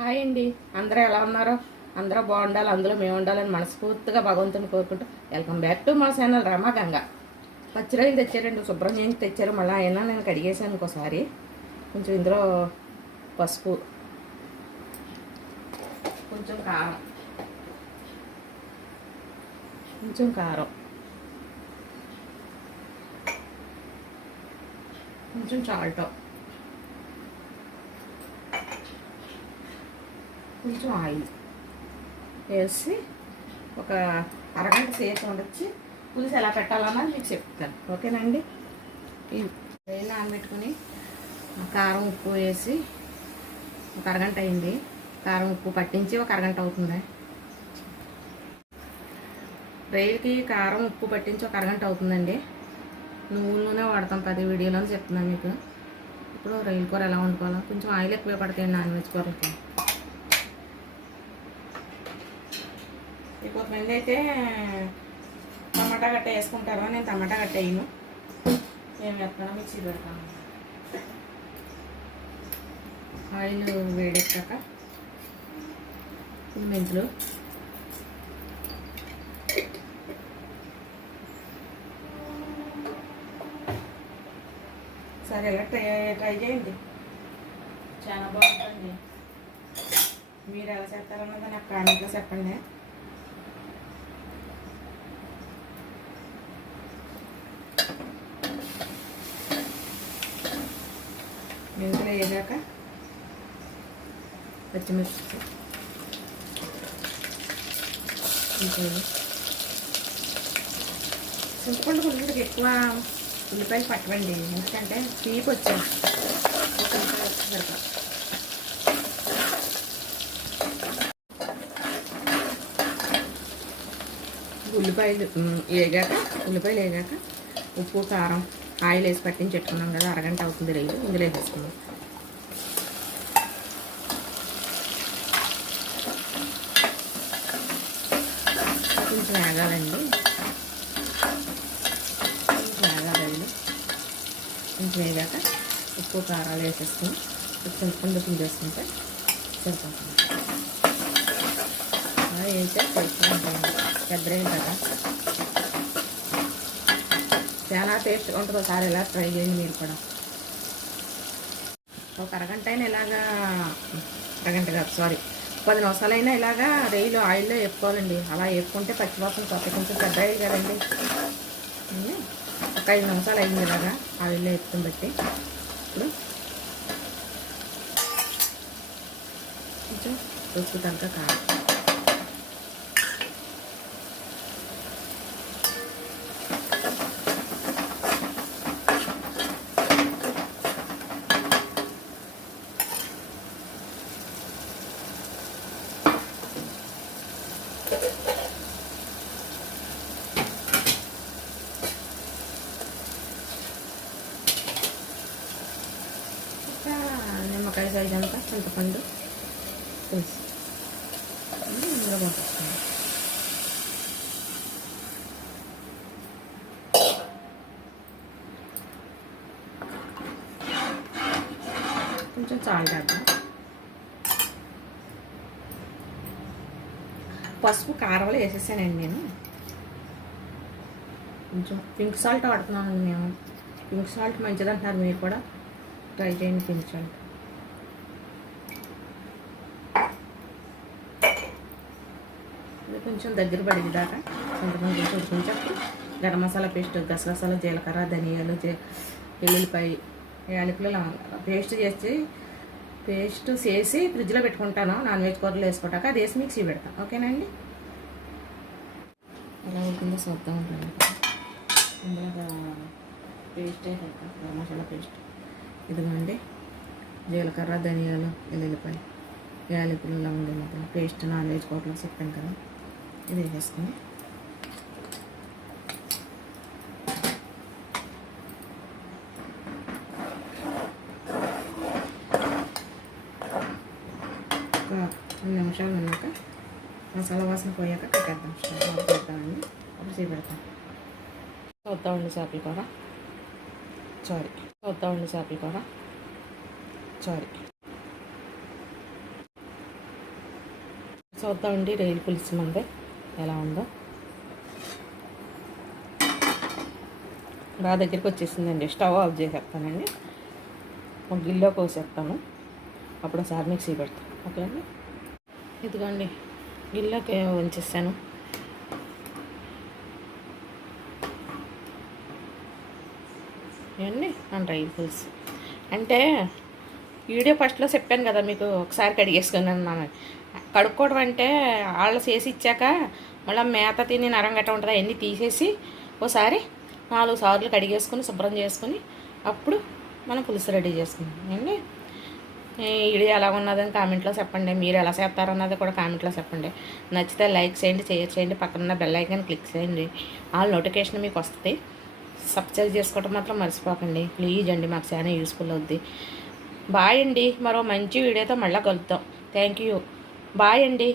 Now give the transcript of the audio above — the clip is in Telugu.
హాయ్ అండి అందరూ ఎలా ఉన్నారో? అందరూ బాగుండాలి అందులో మేము ఉండాలని మనస్ఫూర్తిగా భగవంతుని కోరుకుంటూ వెల్కమ్ బ్యాక్ టు మా ఛానల్ రమాగంగ పచ్చిరాయలు తెచ్చారండి శుభ్రం చేయించి తెచ్చారు. మళ్ళీ అయినా నేను కడిగేసాను ఇంకోసారి. కొంచెం ఇందులో పసుపు కొంచెం కారం కొంచెం కారం కొంచెం చాల్టో కొంచెం ఆయిల్ వేసి ఒక అరగంట సేపు ఉండొచ్చి. పులుసు ఎలా పెట్టాలన్నది మీకు చెప్తాను. ఓకేనండి? ఈ నానబెట్టుకుని కారం ఉప్పు వేసి ఒక అరగంట అయింది. కారం ఉప్పు పట్టించి ఒక అరగంట అవుతుంది? రైలుకి కారం ఉప్పు పట్టించి ఒక అరగంట అవుతుందండి. నువ్వుల నూనె వాడతాం పది వీడియోలో చెప్తున్నాను మీకు. ఇప్పుడు రైలు కూర ఎలా వండుకోవాలో. కొంచెం ఆయిల్ ఎక్కువ పడతాయండి నాన్ వెజ్ కూరలకి. కొంతమంది అయితే టమాటా గట్ట వేసుకుంటారు నేను టమాటా గట్ట వేయను. ఏం వేస్తానో మిక్సీ పెడతాను ఆయిల్ వేడెక్కాక మెంతులు. సరే ఇలా ట్రై ట్రై చేయండి. చాలా బాగుంటుంది. మీరు ఎలా చేస్తారన్నది నాకు కామెంట్లో చెప్పండి. మెంతులు వేయగాక పచ్చిమిర్చి చింతపండు కొంచెం ఎక్కువ ఉల్లిపాయలు పట్టవండి. ఎందుకంటే తీపి వచ్చాను ఉల్లిపాయలు వేగాక ఉల్లిపాయలు వేగాక ఉప్పు కారం ఆయిల్ వేసి పట్టించి పెట్టుకున్నాం కదా అరగంట అవుతుంది రైలు ఇందులో వేసేసుకున్నాం కొంచెం వేగాలండి. వేగాలండి. కొంచెం వేగాక ఉప్పు కారాలు వేసేసుకుని చింతపండు పిండేసుకుంటే సరిపోతుంది. అలా వేస్తే టేస్ట్గా ఉంటుంది కదా. చాలా టేస్ట్గా ఉంటుంది ఒకసారి ఇలా ట్రై చేయండి మీరు కూడా. ఒక అరగంట అయినా ఇలాగా అరగంట కాదు సారీ పది నిమిషాలైనా ఇలాగా రైలు ఆయిల్లో వేపుకోవాలండి. అలా వేపుకుంటే పచ్చివాసన కొత్త కొంచెం పెద్ద కదండి. ఒక ఐదు నిమిషాలు అయింది ఇలాగా ఆయిల్లో వేపుకుని బట్టి. ఇప్పుడు కొంచెం ఉప్పు తగ్గ కావాలి నిమ్మకాయ సైజ్ అంతా చింతపండు పులుసు ఇందులో కొంచెం సాల్ట్ వేద్దాం. పసుపు కారంలో వేసేసానండి నేను. కొంచెం పింక్ సాల్ట్ వాడుతున్నానండి మేము పింక్ సాల్ట్ మంచిది అంటున్నారు మీరు కూడా. ట్రై చేయండి పింక్ సాల్ట్ ఇది కొంచెం దగ్గర పడింది దాకా కొంచెం కొంచెం గరం మసాలా పేస్ట్ గసగసాలు జీలకర్ర ధనియాలు జీ వెల్లుల్లిపాయ యాలకులు పేస్ట్ చేసి పేస్ట్ చేసి ఫ్రిడ్జ్లో పెట్టుకుంటాను. నాన్ వెజ్ కూరలు వేసుకుంటాక అది వేసి మిక్సీ పెడతాను ఓకేనండి? ఎలా ఉంటుందో చూద్దాం ఉంటుంది ఇందులో పేస్ట్ గరం మసాలా పేస్ట్. ఇదిగోండి. జీలకర్ర ధనియాలు వెల్లుల్లిపాయ యాలకులు లవంగాలు పేస్ట్ నాన్ వెజ్ కూరలు చెప్పాను కదా. ఇది వేసుకుని ఒక రెండు నిమిషాలు ఉన్నాక మసాలా వాసన పోయాక కట్టేద్దాం స్టవ్ చేద్దామండి. అప్పుడు చేపెడతాం. చూద్దామండి చేపల కూర. సారీ. చూద్దామండి చేపల కూర. సారీ. చూద్దామండి రైలు పులుసు మంది. ఎలా ఉందో. నా దగ్గరికి వచ్చేసిందండి. స్టవ్ ఆఫ్ చేసేస్తానండి. ఒక గిల్లో కోసేస్తాను. అప్పుడు ఒకసారి మిక్సీ పెడతాను ఓకే అండి ఇదిగోండి. గిల్లోకి ఉంచేసాను. ఇవన్నీ అండ్ రైలు పులుసు అంటే వీడియో ఫస్ట్లో చెప్పాను కదా మీకు ఒకసారి కడిగేసుకుని అన్నాను కడుక్కోవడం అంటే వాళ్ళు చేసి ఇచ్చాక మళ్ళీ మేత తిని నరం గట్ట ఉంటుంది అవన్నీ తీసేసి ఓసారి నాలుగు సార్లు కడిగేసుకుని శుభ్రం చేసుకుని అప్పుడు మనం పులుసు రెడీ చేసుకున్నాం అండి ఈ ఎలా ఉన్నదని కామెంట్లో చెప్పండి. మీరు ఎలా చేస్తారన్నది కూడా కామెంట్లో చెప్పండి. నచ్చితే లైక్ చేయండి షేర్ చేయండి. పక్కన బెల్ ఐకాన్ క్లిక్ చేయండి. వాళ్ళ నోటిఫికేషన్ మీకు వస్తుంది. సబ్స్క్రైబ్ చేసుకోవడం మాత్రం మర్చిపోకండి. ప్లీజ్ అండి మాకు చాలా యూస్ఫుల్ అవుద్ది. బాయ్ అండి. మరో మంచి వీడియోతో మళ్ళీ కలుద్దాం. Thank you. బాయ్ అండి.